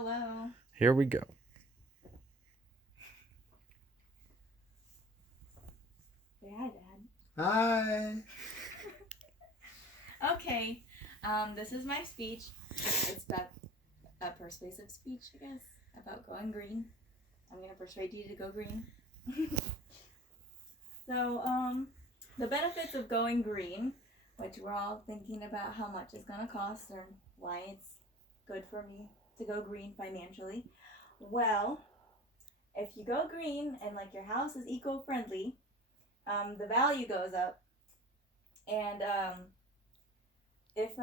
Hello. Here we go. Say hi, Dad. Hi. Okay. This is my speech. It's about a persuasive speech, I guess, about going green. I'm gonna persuade you to go green. So, the benefits of going green, which we're all thinking about how much it's gonna cost or why it's good for me to go green financially. Well, if you go green and like your house is eco-friendly, the value goes up, and if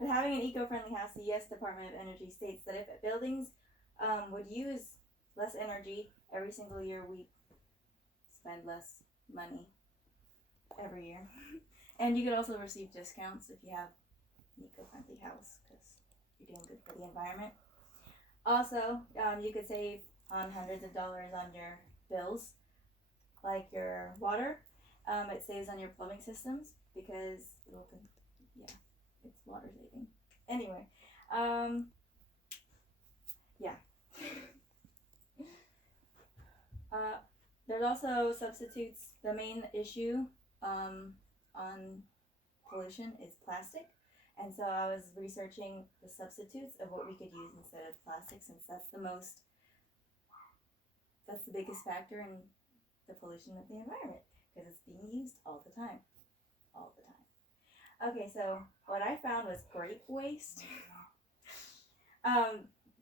with having an eco-friendly house, the U.S. Department of Energy states that if buildings would use less energy every single year, we spend less money every year. And you could also receive discounts if you have an eco-friendly house because you're doing good for the environment. Also, you could save on hundreds of dollars on your bills, like your water. It saves on your plumbing systems because it's water saving. Anyway, yeah. There's also substitutes. The main issue on pollution is plastic. And so I was researching the substitutes of what we could use instead of plastic, since that's the biggest factor in the pollution of the environment, because it's being used all the time. All the time. Okay, so what I found was grape waste.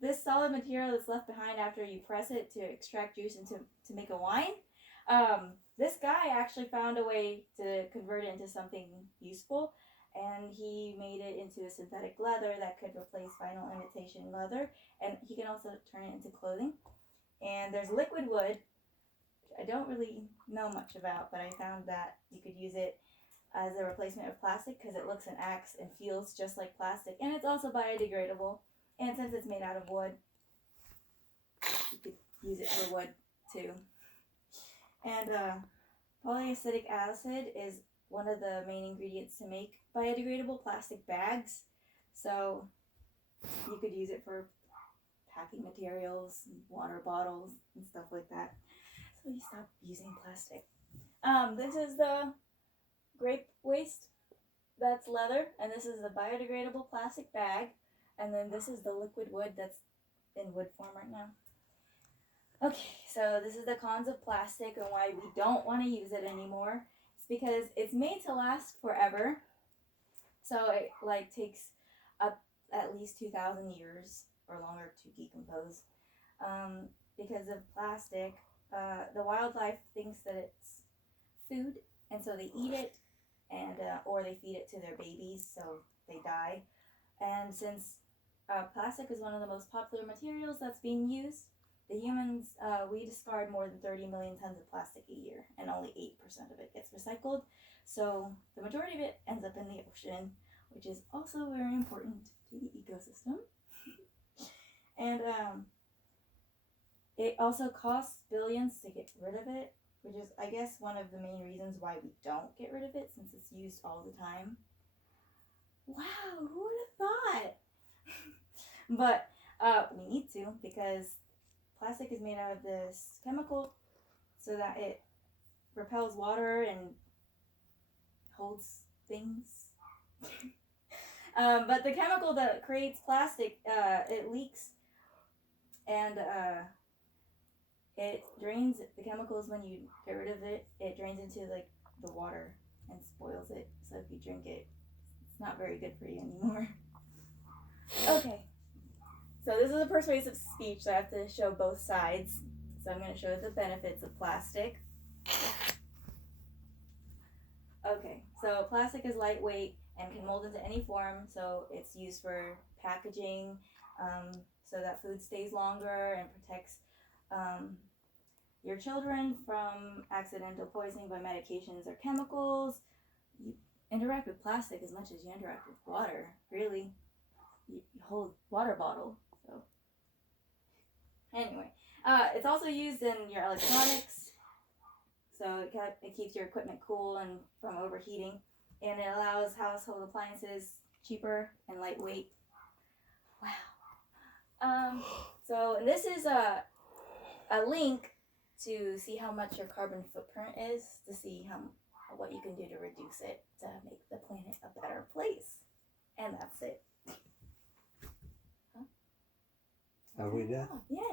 This solid material that's left behind after you press it to extract juice and to make a wine. This guy actually found a way to convert it into something useful, and he made it into a synthetic leather that could replace vinyl imitation leather, and he can also turn it into clothing. And there's liquid wood, which I don't really know much about, but I found that you could use it as a replacement of plastic because it looks and acts and feels just like plastic, and it's also biodegradable. And since it's made out of wood, you could use it for wood too. And polyacetic acid is one of the main ingredients to make biodegradable plastic bags. So you could use it for packing materials, water bottles, and stuff like that. So you stop using plastic. This is the grape waste. That's leather, and this is a biodegradable plastic bag. And then this is the liquid wood that's in wood form right now. Okay, so this is the cons of plastic and why we don't want to use it anymore. It's because it's made to last forever. So it takes up at least 2,000 years or longer to decompose. Because of plastic, the wildlife thinks that it's food, and so they eat it, and or they feed it to their babies, so they die. And since plastic is one of the most popular materials that's being used, the humans, we discard more than 30 million tons of plastic a year, and only 8% of it gets recycled. So the majority of it ends up in the ocean, which is also very important to the ecosystem. And it also costs billions to get rid of it, which is, I guess, one of the main reasons why we don't get rid of it, since it's used all the time. Wow, who would have thought? But we need to, because plastic is made out of this chemical so that it repels water and holds things. But the chemical that creates plastic, it leaks, and it drains the chemicals. When you get rid of it, it drains into like the water and spoils it. So if you drink it, it's not very good for you anymore. Okay, so this is a persuasive speech, so I have to show both sides. So I'm going to show the benefits of plastic. Okay, so plastic is lightweight and can mold into any form, so it's used for packaging, so that food stays longer and protects your children from accidental poisoning by medications or chemicals. You interact with plastic as much as you interact with water, really. You hold water bottle. So anyway, it's also used in your electronics, so it keeps your equipment cool and from overheating, and it allows household appliances cheaper and lightweight. Wow. So this is a link to see how much your carbon footprint is, to see what you can do to reduce it to make the planet a better place. And that's it. Are we done? Yeah.